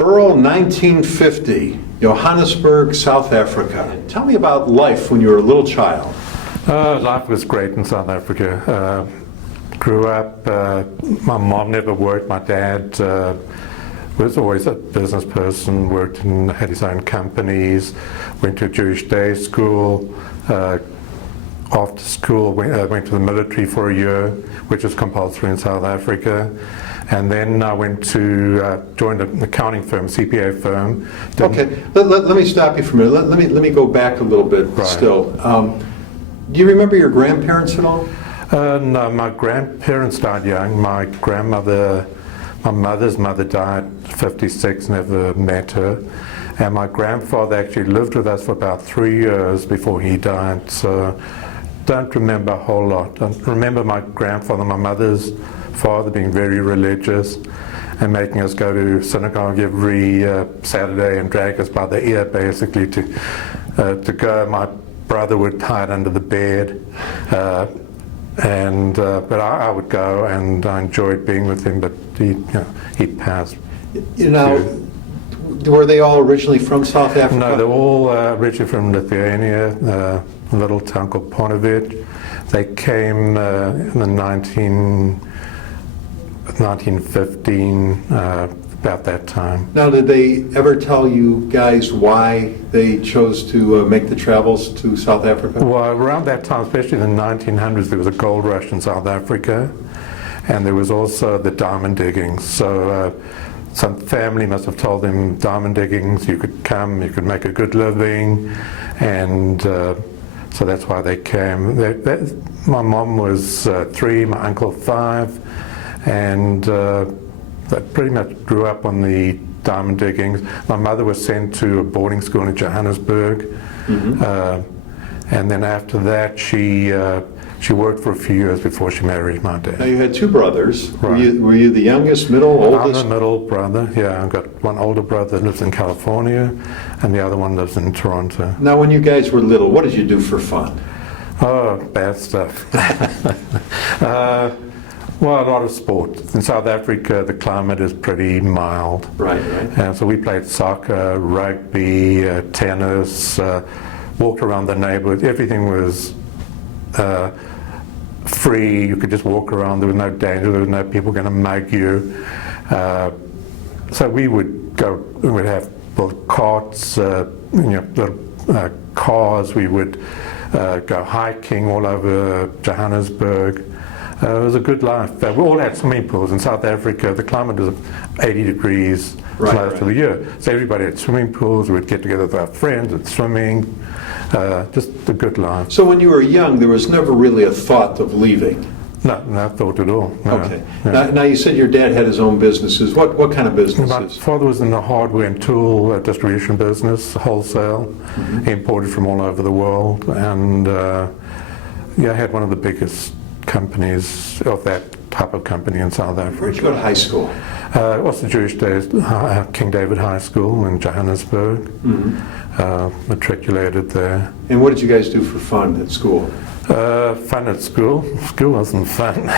Earl, 1950, Johannesburg, South Africa. Tell me about life when you were a little child. Life was great in South Africa. Grew up, my mom never worked, my dad was always a business person, had his own companies, went to a Jewish day school. After school, went to the military for a year, which is compulsory in South Africa. And then I went to joined an accounting firm, CPA firm. Okay, let me stop you for a minute. Let me go back a little bit still. Do you remember your grandparents at all? No, my grandparents died young. My mother's mother died 56, never met her. And my grandfather actually lived with us for about 3 years before he died, so don't remember a whole lot. I remember my grandfather, my mother's father, being very religious and making us go to synagogue every Saturday and drag us by the ear basically to go. My brother would hide under the bed, but I would go, and I enjoyed being with him, but he passed. Were they all originally from South Africa? No, they're all originally from Lithuania, a little town called Ponevezh. They came in the 1915, about that time. Now, did they ever tell you guys why they chose to make the travels to South Africa? Well, around that time, especially in the 1900s, there was a gold rush in South Africa, and there was also the diamond diggings. So some family must have told them, diamond diggings, you could come, you could make a good living, and so that's why they came. My mom was 3, my uncle 5, and they pretty much grew up on the diamond diggings. My mother was sent to a boarding school in Johannesburg, and then after that she worked for a few years before she married my dad. Now you had 2 brothers. Right. Were you the youngest, middle, oldest? I'm the middle brother, yeah. I've got one older brother that lives in California, and the other one lives in Toronto. Now when you guys were little, what did you do for fun? Oh, bad stuff. Well, a lot of sport. In South Africa, the climate is pretty mild. Right. And so we played soccer, rugby, tennis, walked around the neighborhood. Everything was free. You could just walk around. There was no danger. There was no people going to mug you. So we would go. We would have little carts, little cars. We would go hiking all over Johannesburg. It was a good life. We all had swimming pools in South Africa. The climate was 80 degrees most of the year. So everybody had swimming pools. We'd get together with our friends and swimming. Just a good life. So when you were young, there was never really a thought of leaving? No thought at all. No. Okay. Yeah. Now you said your dad had his own businesses. What kind of businesses? My father was in the hardware and tool distribution business, wholesale, imported from all over the world, and had one of the biggest companies of that type of company in South Africa. Where did you go to high school? Also Jewish Days, King David High School in Johannesburg. Matriculated there. And what did you guys do for fun at school? Fun at school? School wasn't fun.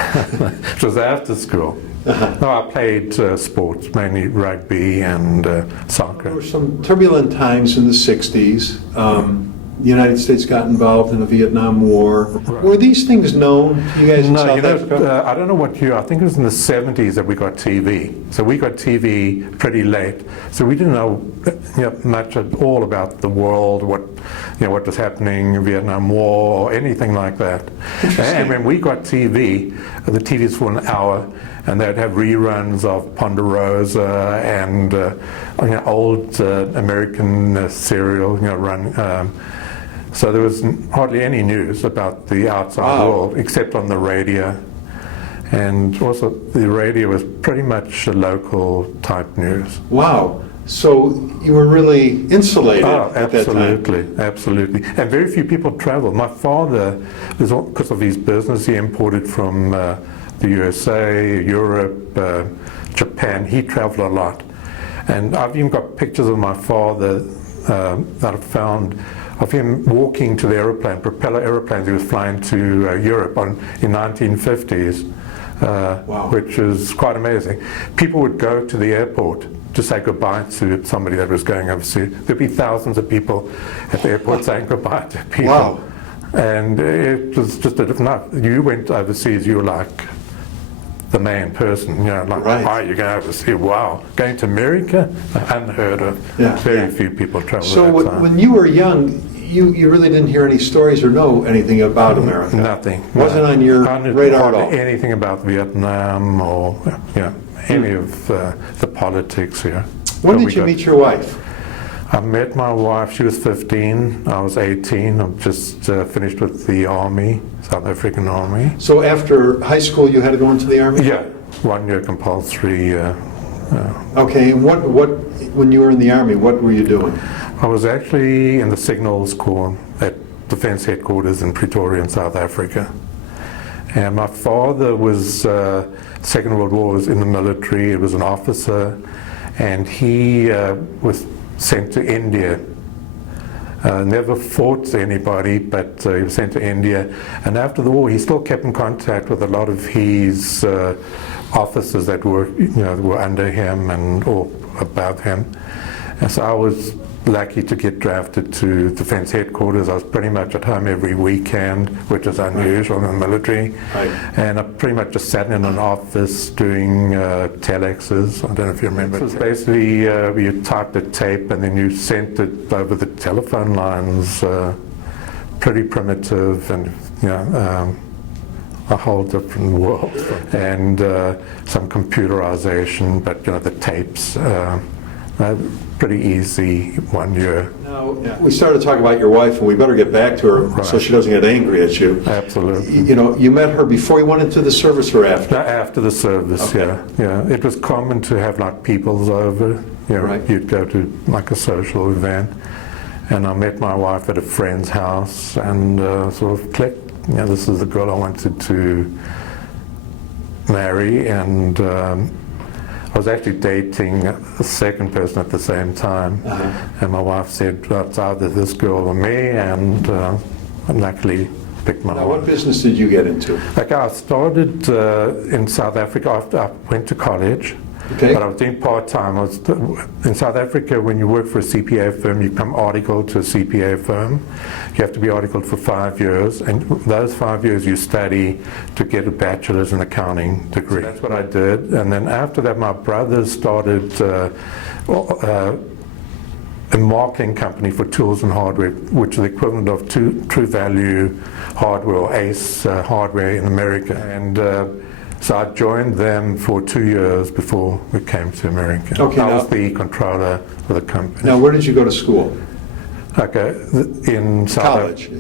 It was after school. No, I played sports, mainly rugby and soccer. There were some turbulent times in the 60s. The United States got involved in the Vietnam War. Right. Were these things known to you guys in South Africa? I don't know what year. I think it was in the 70s that we got TV. So we got TV pretty late. So we didn't know much at all about the world, what was happening in Vietnam War or anything like that. And when we got TV, the TVs for an hour, and they'd have reruns of Ponderosa and old American serial, so there was hardly any news about the outside world except on the radio, and also the radio was pretty much local type news. Wow. So you were really insulated at that time. Absolutely. And very few people traveled. My father, because of his business, he imported from the USA, Europe, Japan. He traveled a lot. And I've even got pictures of my father that I've found of him walking to the aeroplane, propeller aeroplanes he was flying to Europe in 1950s, which is quite amazing. People would go to the airport to say goodbye to somebody that was going overseas. There'd be thousands of people at the airport saying goodbye to people. Wow. And it was just a different life. You went overseas, you were like the main person, you know, like, Right. oh, you're going overseas, wow. Going to America, unheard of. Yeah, Very yeah. few people travel So that time. when you were young, you really didn't hear any stories or know anything about America? Nothing. Wasn't on your radar at all? Hardly anything about Vietnam or, you know, any of the politics here. When So did we you got- meet your wife? I met my wife, she was 15, I was 18. I've just finished with the Army, South African Army. So after high school, you had to go into the Army? Yeah, 1 year compulsory. Okay, and what when you were in the Army, what were you doing? I was actually in the Signals Corps at Defence Headquarters in Pretoria in South Africa. And my father was, Second World War, was in the military, he was an officer, and he was sent to India. Never fought anybody, but he was sent to India. And after the war, he still kept in contact with a lot of his officers that were, you know, were under him and or above him. And so I was lucky to get drafted to Defence Headquarters. I was pretty much at home every weekend, which is unusual in the military. Right. And I pretty much just sat in an office doing telexes. I don't know if you remember. It was basically you typed a tape and then you sent it over the telephone lines. Pretty primitive and, you know, a whole different world. And some computerization, but, you know, the tapes. Pretty easy 1 year. Now, we started talking about your wife, and we better get back to her so she doesn't get angry at you. Absolutely. You know, you met her before you went into the service or after? No, after the service, Okay. yeah. It was common to have like peoples over. You know, Right. you'd go to like a social event, and I met my wife at a friend's house, and sort of clicked. You know, this is the girl I wanted to marry, and I was actually dating a second person at the same time, and my wife said, well, it's either this girl or me, and I luckily picked my Now, what wife. business did you get into? Like I started in South Africa after I went to college, Okay. but I was doing part-time. I was in South Africa, when you work for a CPA firm, you become articled to a CPA firm. You have to be articled for 5 years, and those 5 years you study to get a bachelor's in accounting degree. So that's what I did, and then after that my brother started a marketing company for tools and hardware, which is the equivalent of True Value hardware or ACE hardware in America. And so I joined them for 2 years before we came to America. Okay, I now- was the controller of the company. Now, where did you go to school? Okay, in College.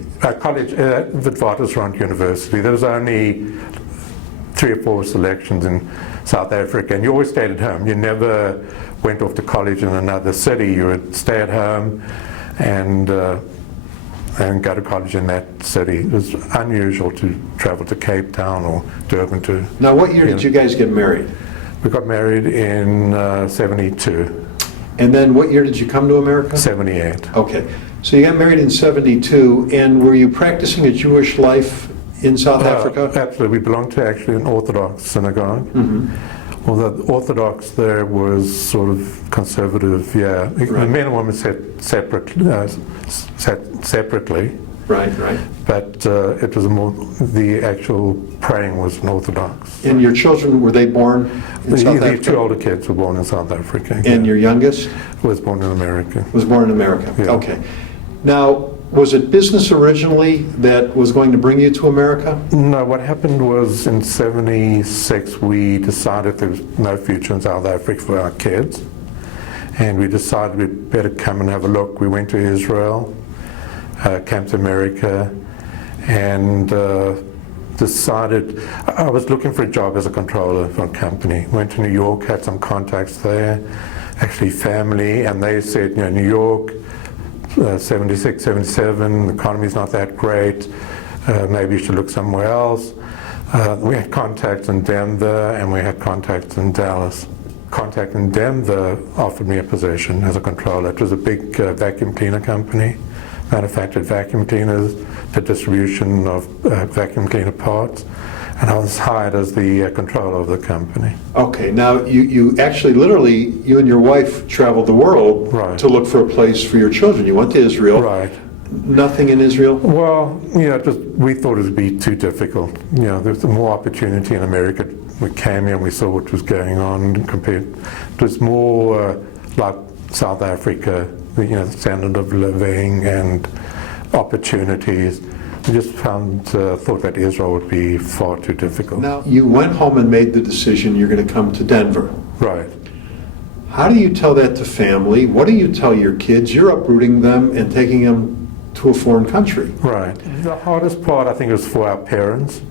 College at Witwatersrand University. There was only 3 or 4 selections in South Africa, and you always stayed at home. You never went off to college in another city. You would stay at home and go to college in that city. It was unusual to travel to Cape Town or Durban to. Now, what year did you guys get married? We got married in 72, And then what year did you come to America? 78. Okay. So you got married in 72, and were you practicing a Jewish life in South Africa? Absolutely. We belonged to actually an Orthodox synagogue. Well, the Orthodox there was sort of conservative, yeah. The men and women sat separately, Right, right. but it was more, the actual praying was an Orthodox. And your children, were they born in South The Africa? 2 older kids were born in South Africa. And your youngest was born in America. was born in America? Yeah. Okay. Now, was it business originally that was going to bring you to America? No, what happened was in 76 we decided there was no future in South Africa for our kids, and we decided we'd better come and have a look. We went to Israel, came to America, and decided, I was looking for a job as a controller for a company. Went to New York, had some contacts there, actually family, and they said, you know, New York, 76, 77, the economy's not that great, maybe you should look somewhere else. We had contacts in Denver and we had contacts in Dallas. Contact in Denver offered me a position as a controller. It was a big vacuum cleaner company, manufactured vacuum cleaners, the distribution of vacuum cleaner parts. and I was hired as the controller of the company. Okay, now you actually literally, you and your wife traveled the world Right. to look for a place for your children. You went to Israel. Right. Nothing in Israel? Well, we thought it would be too difficult. There's more opportunity in America. We came here and we saw what was going on compared. It was more like South Africa, the standard of living and opportunities. We just thought that Israel would be far too difficult. Now, you went home and made the decision you're going to come to Denver. Right. How do you tell that to family? What do you tell your kids? You're uprooting them and taking them to a foreign country. Right. The hardest part, I think, was for our parents.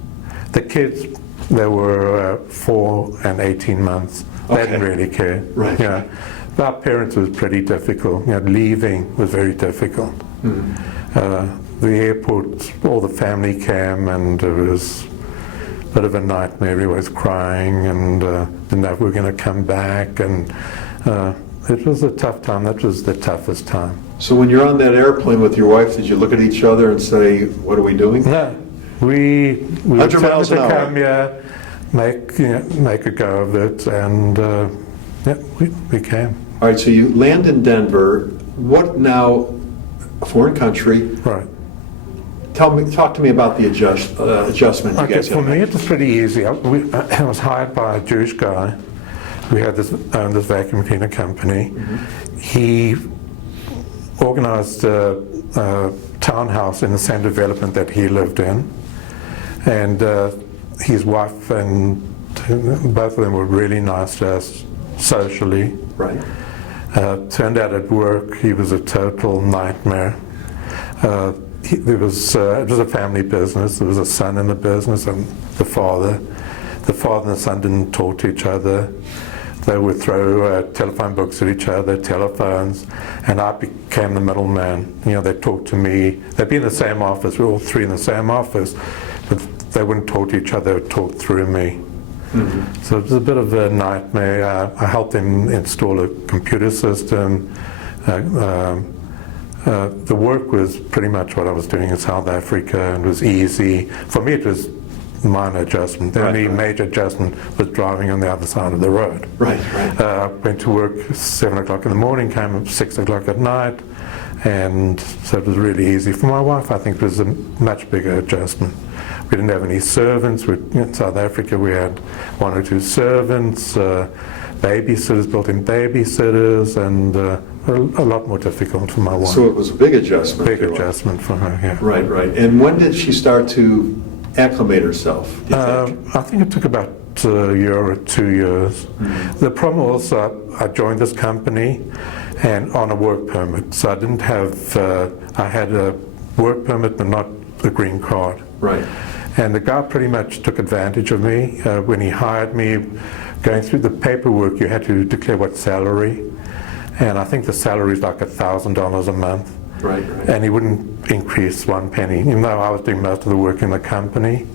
The kids, they were 4 and 18 months. They Okay. didn't really care. Right. Yeah. Our parents was pretty difficult. Leaving was very difficult. The airport, all the family came, and it was a bit of a nightmare. Everyone was crying and didn't know if we were going to come back. And it was a tough time. That was the toughest time. So when you're on that airplane with your wife, did you look at each other and say, what are we doing? No. We 100 miles determined an to hour. come here, make a go of it, and we came. All right, so you land in Denver. What now, a foreign country? Right. Talk to me about the adjustment you Okay, guys for had to me make. it was pretty easy. I was hired by a Jewish guy. We had owned this vacuum cleaner company. He organized a townhouse in the same development that he lived in, and his wife and both of them were really nice to us socially. Right. Turned out at work he was a total nightmare. It was a family business. There was a son in the business and the father. The father and the son didn't talk to each other. They would throw telephone books at each other, telephones, and I became the middleman. They talked to me. They'd be in the same office. We were all three in the same office, but they wouldn't talk to each other. They would talk through me. So it was a bit of a nightmare. I helped them install a computer system. The work was pretty much what I was doing in South Africa, and it was easy. For me, it was minor adjustment. The only major adjustment was driving on the other side of the road. Right. Went to work 7 o'clock in the morning, came at 6 o'clock at night, and so it was really easy. For my wife, I think it was a much bigger adjustment. We didn't have any servants. In South Africa, we had 1 or 2 servants, babysitters, built-in babysitters, and a lot more difficult for my wife. So it was a big adjustment. Big adjustment for her, yeah. Right. And when did she start to acclimate herself, do you think? I think it took about a year or 2 years. The problem was I joined this company and on a work permit. So I didn't have, I had a work permit but not a green card. Right. And the guy pretty much took advantage of me. When he hired me, going through the paperwork, you had to declare what salary. And I think the salary is like $1,000 a month. Right. And he wouldn't increase 1 penny, even though I was doing most of the work in the company.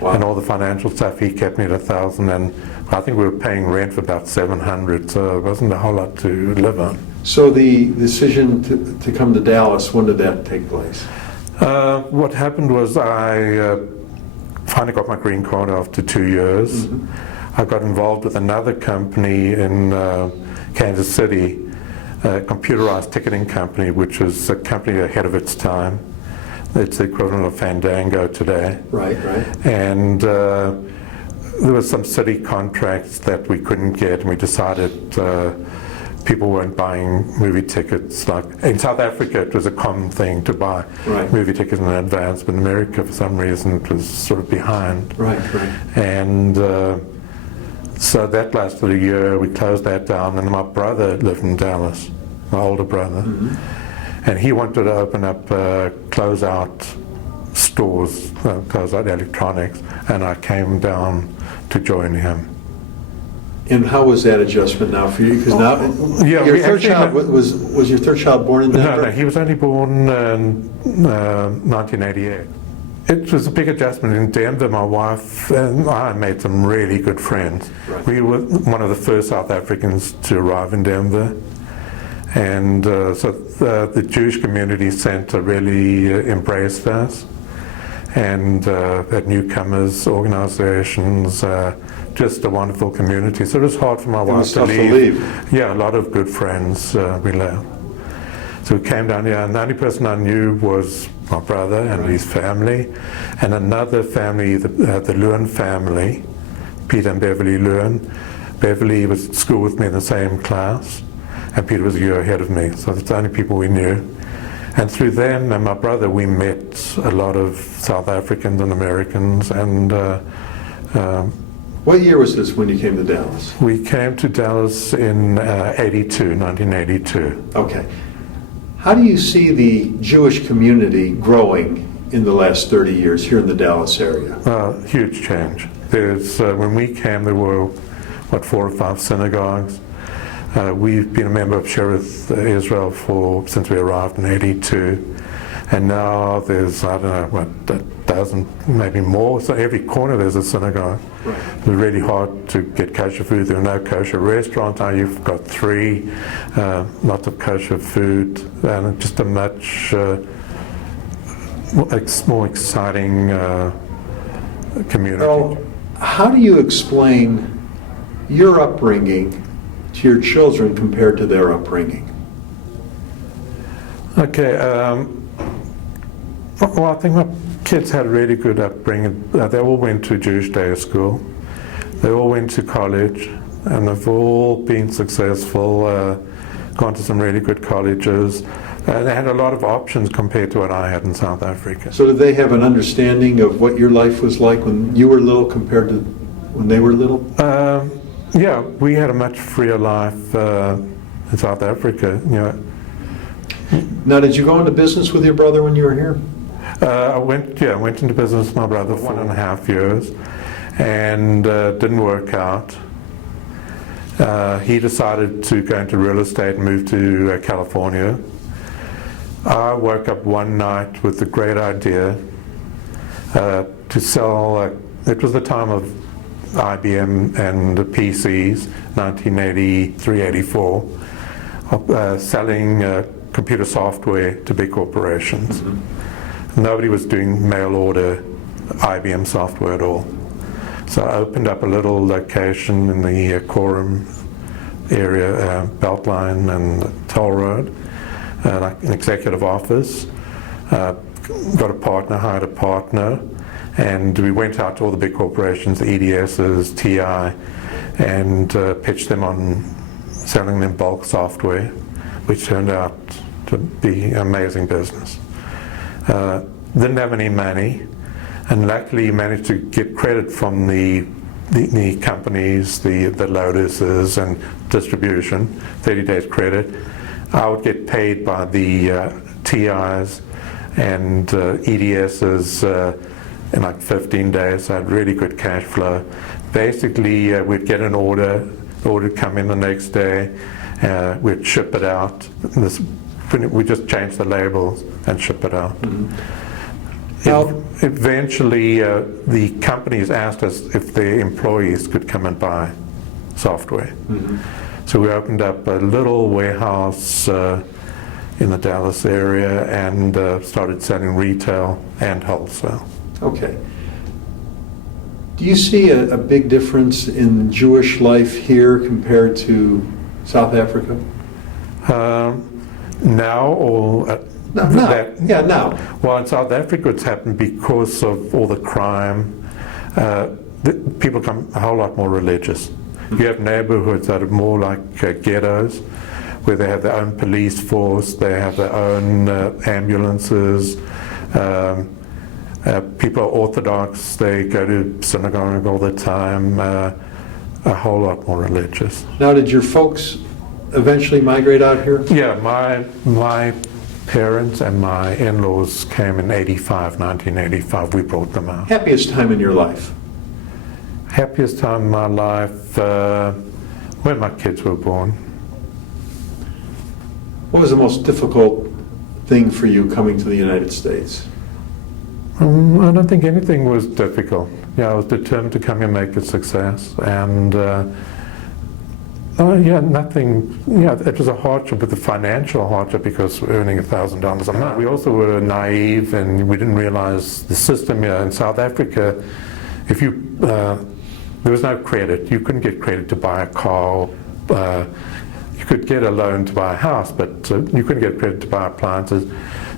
Wow. And all the financial stuff, he kept me at 1,000, and I think we were paying rent for about 700, so it wasn't a whole lot to live on. So the decision to come to Dallas, when did that take place? What happened was I finally got my green card after 2 years. I got involved with another company in Kansas City, a computerized ticketing company, which was a company ahead of its time. It's the equivalent of Fandango today. Right. And there were some city contracts that we couldn't get, and we decided people weren't buying movie tickets. Like in South Africa, it was a common thing to buy movie tickets in advance, but in America, for some reason, it was sort of behind. Right. And so that lasted a year. We closed that down, and my brother lived in Dallas, my older brother, and he wanted to open up closeout stores, closeout electronics, and I came down to join him. And how was that adjustment now for you? Because now your third child was your third child born in Denver? No, he was only born in 1988. It was a big adjustment in Denver. My wife and I made some really good friends. Right. We were one of the first South Africans to arrive in Denver. And so the Jewish Community Center really embraced us. and at newcomers organizations, just a wonderful community. So it was hard for my wife to leave. Yeah, a lot of good friends we left. So we came down here, and the only person I knew was my brother and his family, and another family, the Lewin family, Peter and Beverly Lewin. Beverly was at school with me in the same class, and Peter was a year ahead of me, so that's the only people we knew. And through them and my brother, we met a lot of South Africans and Americans. And what year was this when you came to Dallas? We came to Dallas in 1982. Okay. How do you see the Jewish community growing in the last 30 years here in the Dallas area? Huge change. When we came, there were, 4 or 5 synagogues. We've been a member of Shearith Israel since we arrived in 82. And now there's, I don't know, a dozen, maybe more. So every corner there's a synagogue. Right. It was really hard to get kosher food. There are no kosher restaurants. Now you've got 3, lots of kosher food, and just a much more exciting community. Well, how do you explain your upbringing to your children compared to their upbringing? Okay. Well, I think my kids had a really good upbringing. They all went to Jewish day school. They all went to college, and they've all been successful, gone to some really good colleges. They had a lot of options compared to what I had in South Africa. So did they have an understanding of what your life was like when you were little compared to when they were little? Yeah, we had a much freer life in South Africa. Now, did you go into business with your brother when you were here? I went into business with my brother for 1.5 years, and didn't work out. He decided to go into real estate and move to California. I woke up one night with the great idea to sell. It was the time of IBM and the PCs, 1983-84, selling computer software to big corporations. Mm-hmm. Nobody was doing mail order IBM software at all. So I opened up a little location in the Coram area, Beltline and Toll Road, like an executive office. Got a partner, hired a partner, and we went out to all the big corporations, the EDSs, TI, and pitched them on selling them bulk software, which turned out to be an amazing business. Didn't have any money, and luckily managed to get credit from the companies, the Lotuses and distribution, 30 days credit. I would get paid by the TIs and EDSs in like 15 days. So I had really good cash flow. Basically, we'd get an order, the order would come in the next day, we'd ship it out. We just change the labels and ship it out. Mm-hmm. Eventually, the companies asked us if their employees could come and buy software. Mm-hmm. So we opened up a little warehouse in the Dallas area and started selling retail and wholesale. Okay. Do you see a big difference in Jewish life here compared to South Africa? Now or... now. Well, in South Africa it's happened because of all the crime. People become a whole lot more religious. Mm-hmm. You have neighborhoods that are more like ghettos, where they have their own police force, they have their own ambulances. People are Orthodox, they go to synagogue all the time, a whole lot more religious. Now, did your folks eventually migrate out here? Yeah, my parents and my in-laws came in 1985. We brought them out. Happiest time in your life? Happiest time in my life, when my kids were born. What was the most difficult thing for you coming to the United States? I don't think anything was difficult. Yeah, I was determined to come here and make a success, and Yeah, nothing. Yeah, it was a hardship, but the financial hardship because we're earning $1,000 a month. We also were naive and we didn't realize the system here in South Africa. If you there was no credit. You couldn't get credit to buy a car. You could get a loan to buy a house, but you couldn't get credit to buy appliances.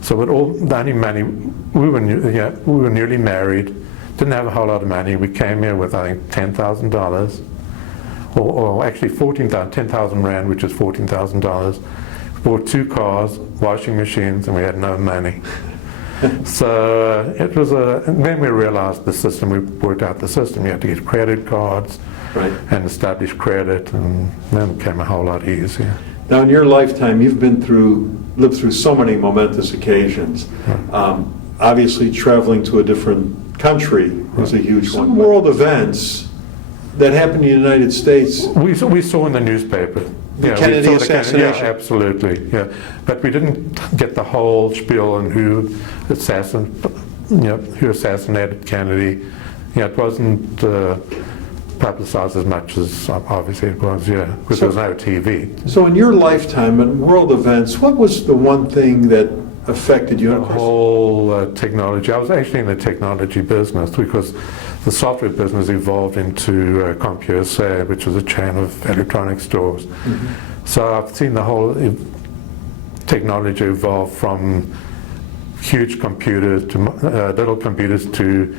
So with all the only money, we were newly married, didn't have a whole lot of money. We came here with I think $10,000, or actually 10,000 rand, which is $14,000. Bought 2 cars, washing machines, and we had no money. So it was and then we realized the system. We worked out the system. You had to get credit cards, right, and establish credit, and then it became a whole lot easier. Now, in your lifetime, you've lived through so many momentous occasions. Obviously, traveling to a different country was a huge one. Some world events that happened in the United States. We saw in the newspaper. The Kennedy assassination. Yeah, absolutely. Yeah, but we didn't get the whole spiel on who assassinated Kennedy. Yeah, it wasn't publicized as much as obviously it was. Yeah, because there was no TV. So, in your lifetime and world events, what was the one thing that affected you? The whole technology. I was actually in the technology business because the software business evolved into CompUSA, which was a chain of electronic stores. Mm-hmm. So I've seen the whole technology evolve from huge computers to little computers to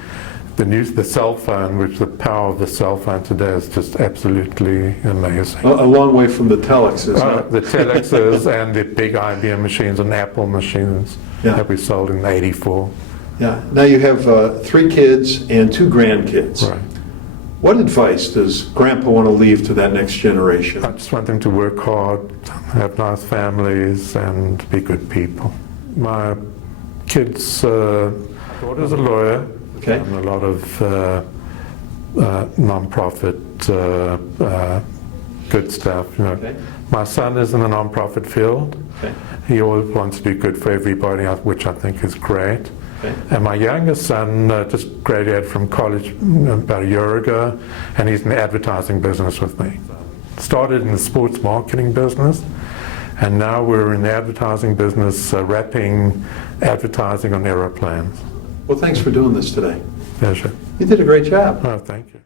the cell phone, which the power of the cell phone today is just absolutely amazing. A long way from the telexes. The telexes and the big IBM machines and Apple machines that we sold in '84. Yeah. Now you have 3 kids and 2 grandkids. Right. What advice does Grandpa want to leave to that next generation? I just want them to work hard, have nice families, and be good people. My kids' daughter's a lawyer. Okay. And a lot of non-profit good stuff. You know. Okay. My son is in the non-profit field. Okay. He always wants to do good for everybody, which I think is great. Okay. And my youngest son just graduated from college about a year ago, and he's in the advertising business with me. Started in the sports marketing business, and now we're in the advertising business, wrapping advertising on aeroplanes. Well, thanks for doing this today. Pleasure. You did a great job. Oh, thank you.